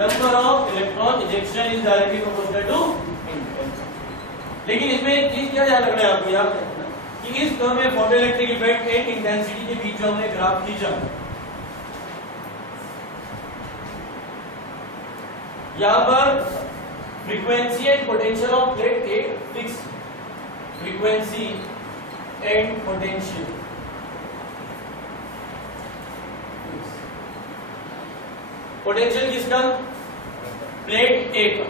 Number of electron ejection is directly proportional to intensity. लेकिन इसमें एक चीज क्या ध्यान रखना है आपको, याद रखना कि इस कर्व में फोटोइलेक्ट्रिक इफेक्ट एंड इंटेंसिटी के बीच जो हमने ग्राफ खींचा, यहां पर frequency and potential of plate a fix, frequency and potential potential किसका, प्लेट ए का,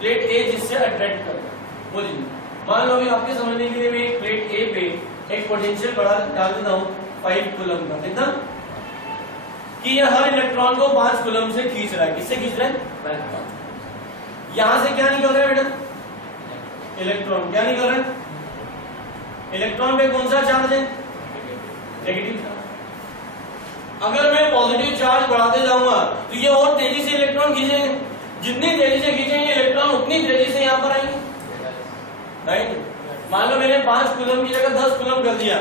प्लेट ए जिससे अट्रैक्ट करता है वो लीजिए। मान लो अभी आपके समझने के लिए मैं एक प्लेट ए पे एक पोटेंशियल बढ़ा डाल देता हूं 5 कूलम का, कितना कि यह हर इलेक्ट्रॉन को 5 कूलम से खींच रहा है। किससे खींच रहा है, यहां से क्या निकल रहा है बेटा, इलेक्ट्रॉन। क्या निकल रहा है, इलेक्ट्रॉन पे कौन सा चार्ज है, नेगेटिव चार्ज। अगर मैं पॉजिटिव चार्ज बढ़ाते जाऊंगा तो ये और तेजी से इलेक्ट्रॉन खींचेंगे, जितनी तेजी से खींचेंगे इलेक्ट्रॉन उतनी तेजी से यहां पर आएंगे, राइट। मान लो मैंने 5 कूलम की जगह 10 कूलम कर दिया,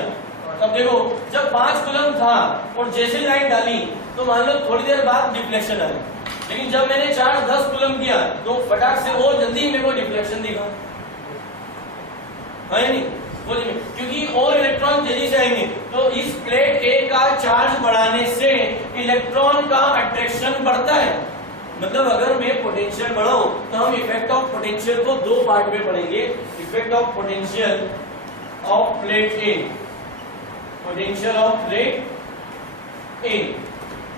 तब देखो जब 5 कूलम था और जैसे लाइट डाली तो मान लो थोड़ी देर बाद डिफ्लेक्शन आया, लेकिन जब मैंने चार्ज 10 कूलम किया तो फटाक से और जल्दी मेरे को डिफ्लेक्शन दिखा, है नहीं, क्योंकि और इलेक्ट्रॉन तेजी से आएंगे। तो इस प्लेट ए का चार्ज बढ़ाने से इलेक्ट्रॉन का अट्रैक्शन बढ़ता है। मतलब अगर मैं पोटेंशियल बढ़ाऊं तो हम इफेक्ट ऑफ पोटेंशियल को 2 पार्ट में पढ़ेंगे। Effect of potential of plate A, potential of plate A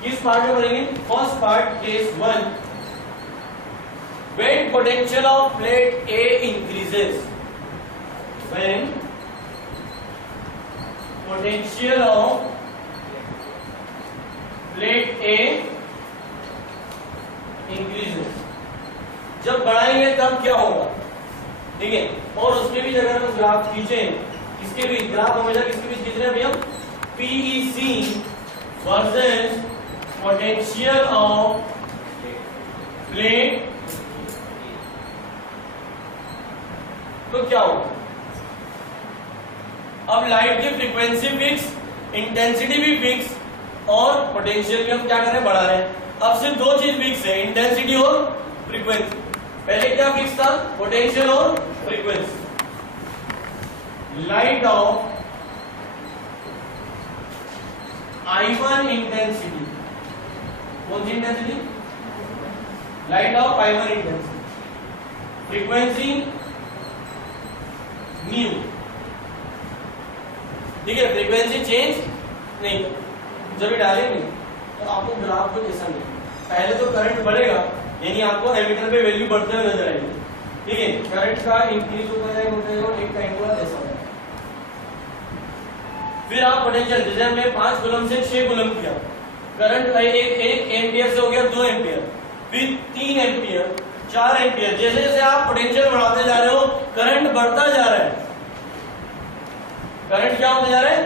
किस पार्ट में पढ़ेंगे, first part case 1, when potential of plate A increases, when potential of plate A increases, जब बढ़ाएंगे तब क्या होगा, ठीक है। और उसके बीच अगर हम ग्राफ खींचे, इसके बीच ग्राफ हमेशा किसके बीच खींच रहे हैं भैया, PEC versus potential of plate, तो क्या होगा, अब लाइट की फ्रीक्वेंसी फिक्स, इंटेंसिटी भी फिक्स और पोटेंशियल भी हम क्या कर रहे हैं, बढ़ा रहे हैं। अब सिर्फ 2 चीज फिक्स है, इंटेंसिटी और फ्रीक्वेंसी। पहले क्या फिक्स था, पोटेंशियल और frequency. Light of I1 intensity, कौन सी intensity, light of I1 intensity, frequency nu, ठीक है। फ्रीक्वेंसी चेंज नहीं, जब डालेंगे तो आपको ग्राफ को कैसा मिलेगा, पहले तो करंट बढ़ेगा, यानी आपको एमीटर पे वैल्यू बढ़ते हुए नजर आएगी, ठीक है। करंट का इंक्रीज होता जाएगा और एक टाइम के बाद ऐसा होगा। फिर आप पोटेंशियल, जैसे हमने 5 कूलम से 6 कूलम किया, करंट एक एम्पियर से हो गया 2 एम्पियर, फिर 3 एम्पियर, 4 एम्पियर। जैसे जैसे आप पोटेंशियल बढ़ाते जा रहे हो करंट बढ़ता जा रहा है, करंट क्या होता जा रहा है,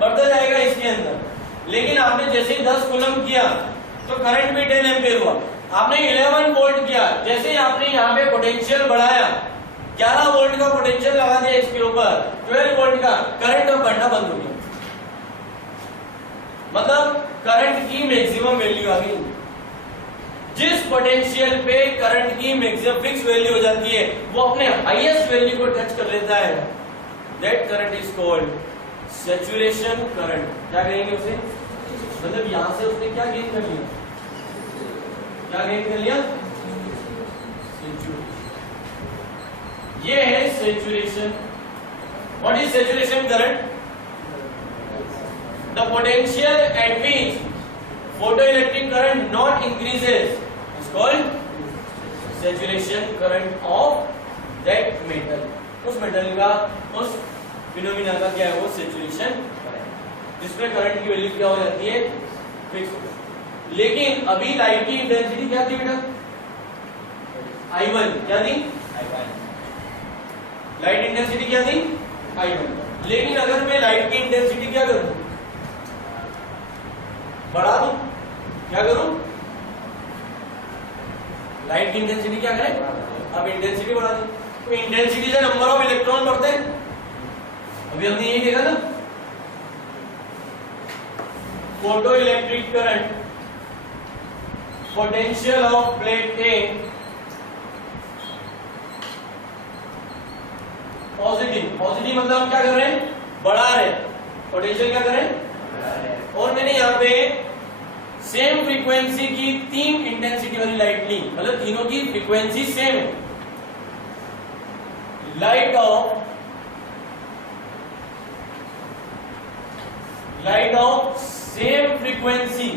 बढ़ता जाएगा इसके अंदर। लेकिन आपने जैसे ही 10 कूलम किया तो करंट भी 10 एम्पियर हुआ। आपने 11 वोल्ट किया, जैसे ही आपने यहाँ पे पोटेंशियल बढ़ाया, 11 वोल्ट का पोटेंशियल लगा दिया इसके ऊपर, 12 वोल्ट का, करंट अब बढ़ना बंद हो गया। मतलब करंट की मैक्सिमम वैल्यू आ गई। जिस पोटेंशियल पे करंट की मैक्सिमम फिक्स वैल्यू हो जाती है वो अपने हाईएस्ट वैल्यू को टच कर लेता है, that current is called saturation current. क्या कहेंगे उसे, मतलब यहां से उसने क्या गेन कर लिया, क्या गेन कर लिया, ये है saturation. What is saturation current, the potential at which photoelectric current not increases is called saturation current of that metal। उस मेटल का, उस फिनोमिना का क्या है वो सैचुरेशन करंट, जिसमें करंट की वैल्यू क्या हो जाती है, फिक्स। लेकिन अभी लाइट की इंटेंसिटी क्या थी बेटा, I1 क्या थी, लाइट इंटेंसिटी क्या थी, I1। लेकिन अगर मैं लाइट की इंटेंसिटी क्या करूं, बढ़ा दूं, क्या करूं, लाइट की इंटेंसिटी क्या करें, अब इंटेंसिटी बढ़ा दी, तो इंटेंसिटी से नंबर ऑफ इलेक्ट्रॉन बढ़ते हैं। अभी हमने यही देखा ना, photo electric current potential of plate A positive. Positive मतलब हम क्या कर रहे हैं, बढ़ा रहे हैं, पोटेंशियल क्या कर रहे हैं। और मैंने यहाँ पे सेम फ्रीक्वेंसी की 3 इंटेंसिटी वाली लाइट ली, मतलब तीनों की फ्रीक्वेंसी सेम है। Light of same frequency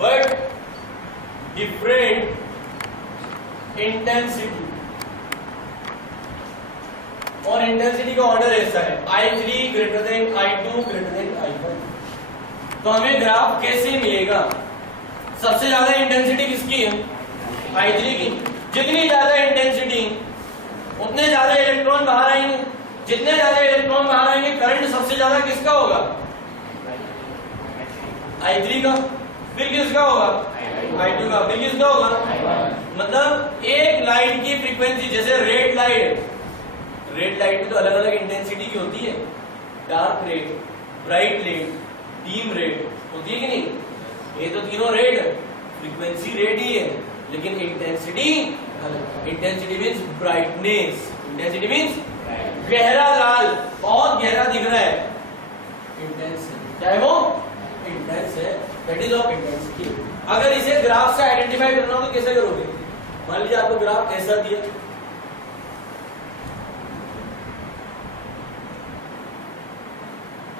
but different intensity. और इंटेंसिटी का ऑर्डर ऐसा है I3 greater than I2 greater than I1। तो हमें ग्राफ कैसे मिलेगा, सबसे ज्यादा इंटेंसिटी किसकी है, I3 की। जितनी ज्यादा इंटेंसिटी उतने ज्यादा इलेक्ट्रॉन बाहर आएंगे, जितने ज्यादा इलेक्ट्रॉन बाहर आएंगे करंट सबसे ज्यादा किसका होगा, I3 का। फिर किसका होगा, I2 का। फिर किसका होगा, मतलब एक लाइट की फ्रीक्वेंसी, जैसे रेड लाइट की तो अलग अलग इंटेंसिटी की होती है, dark red, bright red, dim red होती है कि नहीं। ये तो तीनों रेड, फ्रीक्वेंसी रेड ही है, लेकिन इंटेंसिटी अलग। Intensity means brightness, intensity means गहरा लाल, बहुत गहरा दिख रहा है, इंटेंस चाहे वो इंटेंस है, दैट इज ऑफ इंटेंसिटी। अगर इसे ग्राफ से आइडेंटिफाई करना हो तो कैसे करोगे, मान लीजिए आपको ग्राफ ऐसा दिया,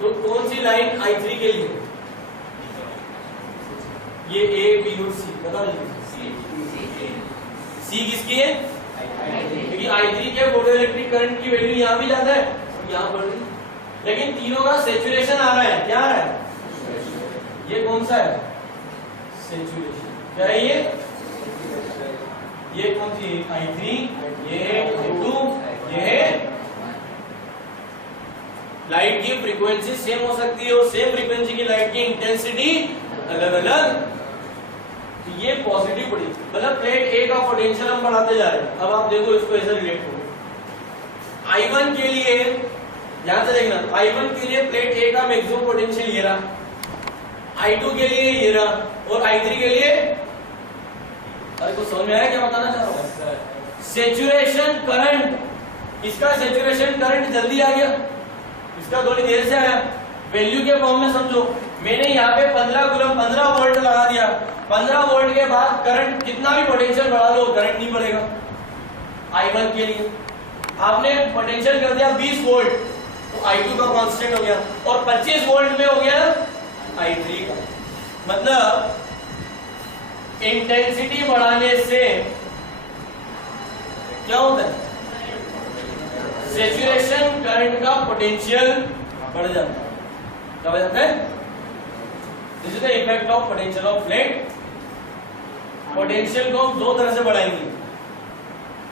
तो कौन सी लाइन I3 के लिए, ये A, B और C बता दीजिए। C किसकी है, क्योंकि I3 के फोटो इलेक्ट्रिक करंट की वैल्यू यहाँ भी ज्यादा है और यहाँ बढ़ रही, लेकिन तीनों का सैचुरेशन आ रहा है, क्या आ रहा है, ये कौन सा है, सैचुरेशन। क्या है ये कौन सी, I3, ये I2, ये लाइट की फ्रीक्वेंसी सेम हो सकती है और सेम फ्रीक्वेंसी की लाइट की इंटेंसिटी अलग अलग। ये पॉजिटिव पड़ी, मतलब प्लेट ए का पोटेंशियल हम बढ़ाते जा रहे हैं। अब आप देखो इसको ऐसे रिलेट करो, I1 के लिए ध्यान से देखना, I1 के लिए प्लेट ए का मैक्सिमम पोटेंशियल ये रहा, I2 के लिए ये रहा, और I3 के लिए, अरे कुछ समझ में आया क्या बताना चाह रहा हूं, सैचुरेशन करंट, इसका सैचुरेशन करंट जल्दी आ गया, इसका थोड़ी देर से आया। वैल्यू के फॉर्म में समझो, मैंने यहाँ पे 15 कूलम 15 वोल्ट लगा दिया, 15 वोल्ट के बाद करंट कितना भी पोटेंशियल बढ़ा लो करंट नहीं बढ़ेगा। I1 के लिए आपने पोटेंशियल कर दिया 20 वोल्ट, तो I2 का कांस्टेंट हो गया, और 25 वोल्ट में हो गया I3 का। मतलब इंटेंसिटी बढ़ाने से क्या होता है, सैचुरेशन करंट का पोटेंशियल बढ़ जाता है। क्या हो जाता है, this is the effect of potential of plate. Potential को हम दो तरह से बढ़ाएंगे,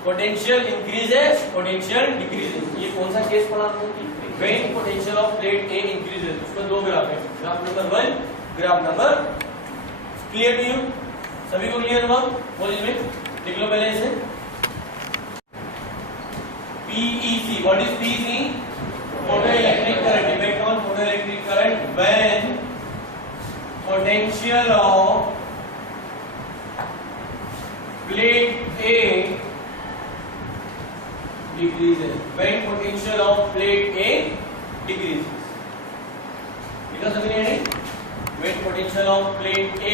पोटेंशियल इंक्रीजेस, पोटेंशियल डिक्रीजेस। ये कौन सा केस पढ़ा आपको, when potential of plate A increases. उसका दो ग्राफ है, graph number 1, graph number, clear to you, सभी को क्लियर हुआ, बोलिए में लिख लो पहले इसे। PEC, what is PEC? Photoelectric current, effect on photoelectric current when potential of plate A decreases. When potential of plate A decreases. because of any when potential of plate A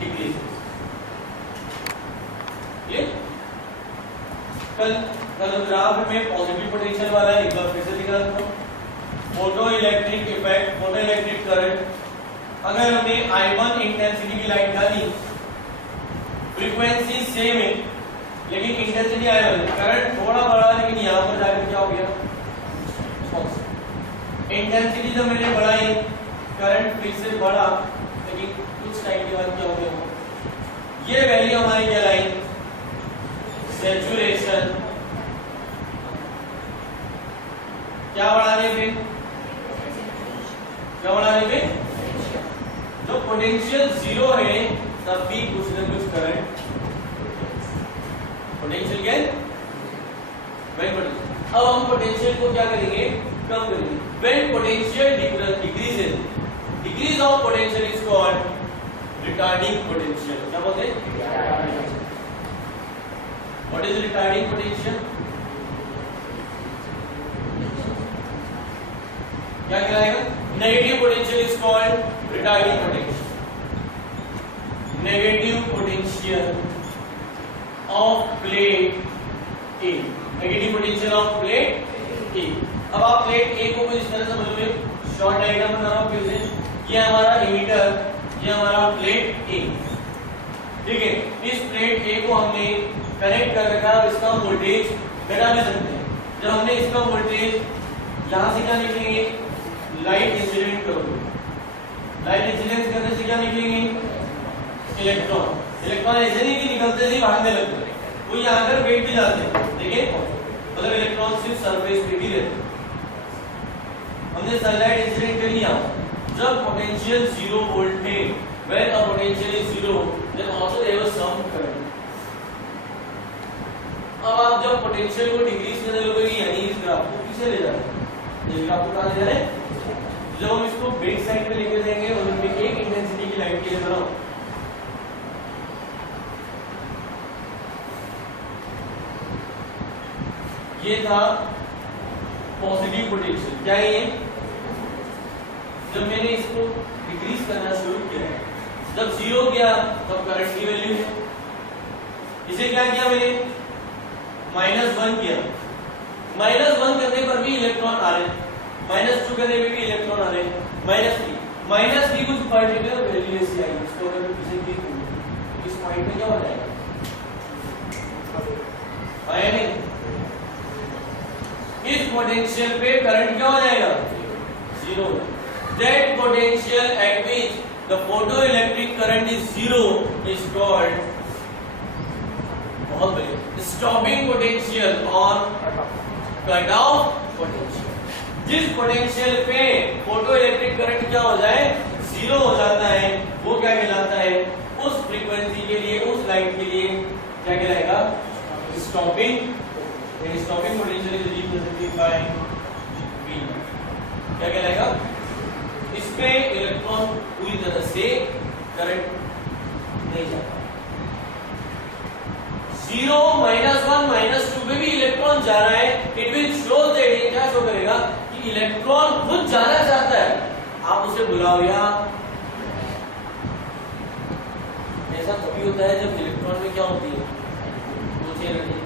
decreases. ये कल graph में positive potential वाला है, एक बार फिर से दिखा देता हूं। Photo electric effect, photo electric current, अगर हमने I1 इंटेंसिटी की लाइट डाली, फ्रीक्वेंसी सेम है लेकिन इंटेंसिटी I1, करंट थोड़ा बढ़ा लेकिन यहाँ पर जाकर क्या हो गया, इंटेंसिटी जब मैंने बढ़ाई करंट फिर से बढ़ा, लेकिन कुछ टाइम के बाद क्या हो गया, ये वैल्यू हमारी कहलाई सैचुरेशन। क्या बढ़ाने पे, क्या बढ़ाने पे, जो पोटेंशियल जीरो है तब भी कुछ न कुछ करंट, पोटेंशियल क्या है, अब हम पोटेंशियल को क्या करेंगे, कम करेंगे। when potential decreases, decrease of potential is called retarding potential. क्या बोलते हैं? What is retarding potential? क्या कहलाएगा? Negative potential is called retarding potential. Negative potential of plate A. Negative potential of plate A. अब आप प्लेट A को इस तरह समझ लो, शॉर्ट डायग्राम बना रहा हूं फिर से। ये हमारा एमिटर, ये हमारा प्लेट A, ठीक है। इस प्लेट A को हमने कनेक्ट कर रखा है, इसका वोल्टेज घटा भी सकते हैं। जब हमने इसका वोल्टेज यहां से क्या निकलेंगे, लाइट इंसिडेंट करोगे, लाइट इंसिडेंट करने से क्या निकलेंगे, इलेक्ट्रॉन। इलेक्ट्रॉन ऐसे नहीं कि निकलते ही भागने लगते हैं, वो यहाँ पर वेट भी जाते हैं, देखिए मतलब इलेक्ट्रॉन सिर्फ सरफेस पे भी रहते हैं। हमने सनलाइट इंसिडेंट कर लिया। जब पोटेंशियल 0 वोल्ट है, when a potential is 0, then also there was some current. अब आप जब पोटेंशियल को डिक्रीज करने लगोगे, यानी इस ग्राफ को पीछे ले जाओगे, इस ग्राफ को कहां ले जा रहे हैं, जब हम इसको बैक साइड पे लेके जाएंगे और उनमें एक इंटेंसिटी की लाइट के लिए बनाओ, ये था पॉजिटिव पोटेंशियल। क्या है ये? जब मैंने इसको डिक्रीज करना शुरू किया, जब 0 किया तब करंट की वैल्यू है। इसे क्या किया मैंने, -1 किया। -1 करने पर भी इलेक्ट्रॉन आ रहे, -2 करने पर भी इलेक्ट्रॉन आ रहे, -3 कुछ पर्टिकुलर वैल्यू ऐसी आई, इसको अगर मैं किसी भी इस पॉइंट पे क्या हो जाएगा, आया नहीं, इस पोटेंशियल पे करंट क्या हो जाएगा, 0। That potential at which the photoelectric current is 0 is called, बहुत बढ़िया, stopping potential और cut off potential। जिस पोटेंशियल पे फोटोइलेक्ट्रिक करंट क्या हो जाए, 0 हो जाता है, वो क्या कहलाता है, उस फ्रीक्वेंसी के लिए, उस लाइट के लिए क्या कहलाएगा, stopping. Stopping potential is represented by V। क्या कहलाएगा, इसपे इलेक्ट्रॉन पूरी तरह से करंट नहीं जाता। 0, -1, -2 पे भी इलेक्ट्रॉन जा रहा है, इट विल शो दैट, ये क्या शो करेगा कि इलेक्ट्रॉन खुद जाना चाहता है, आप उसे बुलाओ या ऐसा कभी होता है जब इलेक्ट्रॉन में क्या होती है, कुछ एनर्जी,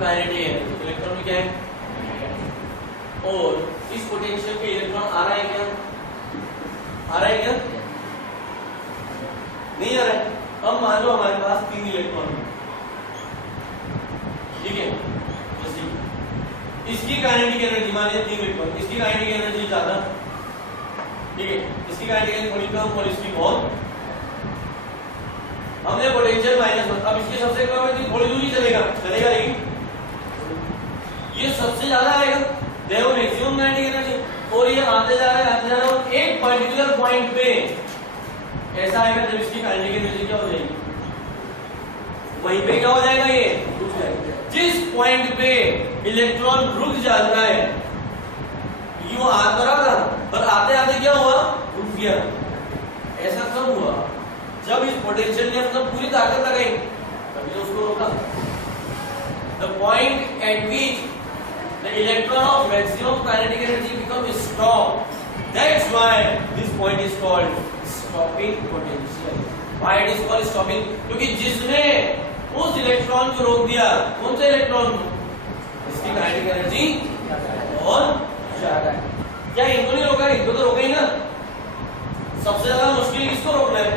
काइनेटिक एनर्जी, इलेक्ट्रॉन में क्या है, और इस पोटेंशियल पे इलेक्ट्रॉन आ रहा है क्या, आ रहा है क्या, नहीं आ रहा है। अब मान लो हमारे पास 3 इलेक्ट्रॉन है, ठीक है, इसकी काइनेटिक एनर्जी मान लीजिए 3 इलेक्ट्रॉन, इसकी काइनेटिक एनर्जी ज्यादा, ठीक है, इसकी काइनेटिक एनर्जी थोड़ी कम और इसकी बहुत, हमने पोटेंशियल -1, अब इसकी सबसे कम है, थोड़ी दूरी चलेगा, लेकिन ये सबसे ज्यादा आएगा, देखो मैक्सिमम काइनेटिक एनर्जी, और ये आते जा रहा है, और एक पर्टिकुलर पॉइंट पे ऐसा आएगा जब इसकी काइनेटिक एनर्जी क्या हो जाएगी, वहीं पे क्या हो जाएगा, ये रुक जाएगा। जिस पॉइंट पे इलेक्ट्रॉन रुक जाता है, यूं आ रहा था पर आते आते क्या हुआ, रुक गया। ऐसा कब हुआ, जब इस पोटेंशियल ने अपना पूरी ताकत लगाई, तभी तो उसको रोका। The point eight which the electron of maximum kinetic energy becomes stopped, that's why this point is called stopping potential। why it is called stopping, क्योंकि जिसने उस इलेक्ट्रॉन को रोक दिया, कौन सा इलेक्ट्रॉन, इसकी काइनेटिक एनर्जी बहुत ज्यादा है, क्या इनको नहीं रोका, इनको तो रोका ही ना, सबसे ज्यादा मुश्किल किसको रोकना है,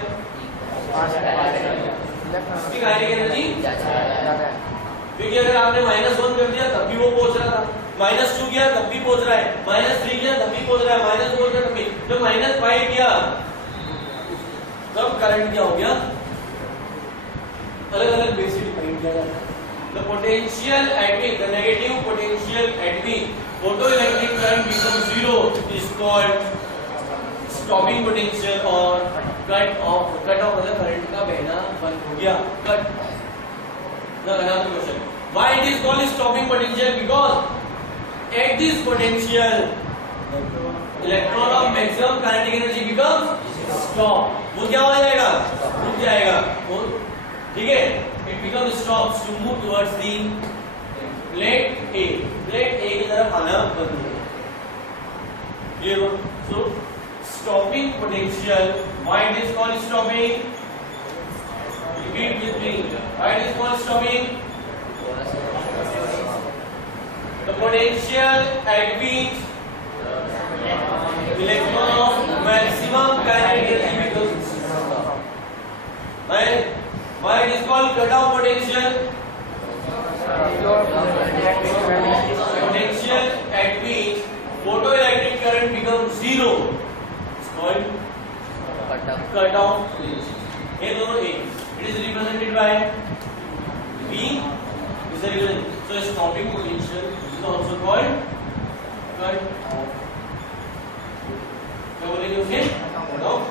इसकी काइनेटिक एनर्जी ज्यादा है, क्योंकि अगर आपने -1 कर दिया तब भी वो पहुंच रहा था, -2 किया तब भी पहुंच रहा है, -3 किया तब भी पहुंच रहा है, -4 किया तब भी, जब -5 किया तब करंट क्या हो गया, अलग अलग बेस से डिफाइन किया जाता है। The potential at which, the negative potential at which photoelectric current becomes 0 is called stopping potential और कट ऑफ। कट ऑफ मतलब करंट का बहना बंद हो गया, cut. Another question, why it is called stopping potential, because at this potential electron of maximum kinetic energy becomes stop, वो क्या हो जाएगा, रुक जाएगा वो, ठीक है, it becomes stops to move towards the plate A, plate A की तरफ आना बंद हो गया, क्लियर हो? So stopping potential, why it is called stopping, repeat with me, why it is called stopping? The potential at which electron of maximum kinetic energy becomes stop. Why it is called cutoff potential? Potential at which photoelectric current becomes zero. It's called cutoff potential. ये दोनों एक. It is represented by V. Is the reason. So stopping potential is also called cutoff. क्या बोलेंगे उसे? Cutoff.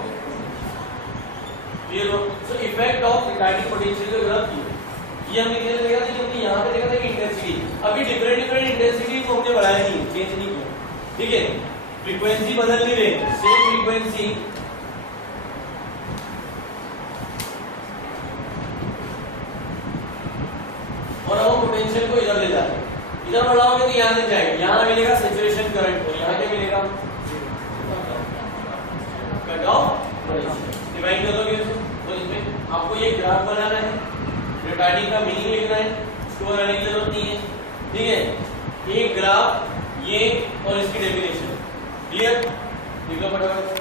Clear हो? So effect of kinetic potential का graph ये हमने क्या देखा था कि हमने यहाँ पे देखा था कि इंटेंसिटी, अभी डिफरेंट इंटेंसिटी को हमने बढ़ाया नहीं, चेंज नहीं किया, ठीक है, फ्रीक्वेंसी बदल नहीं रहे, सेम फ्रीक्वेंसी, और हम पोटेंशियल को इधर ले जाते हैं, इधर बढ़ाओगे तो यहाँ से जाएगा, यहाँ मिलेगा सैचुरेशन करंट को, यहाँ क्या मिलेगा, कट ऑफ पोटेंशियल, डिवाइड कर दोगे उसे, तो इसमें आपको ये ग्राफ बनाना है, रिटार्डिंग का मीनिंग लिखना है, इसको बनाने की जरूरत नहीं है, ठीक है, एक ग्राफ ये और इसकी डेफिनेशन, क्लियर, लिख लो फटाफट।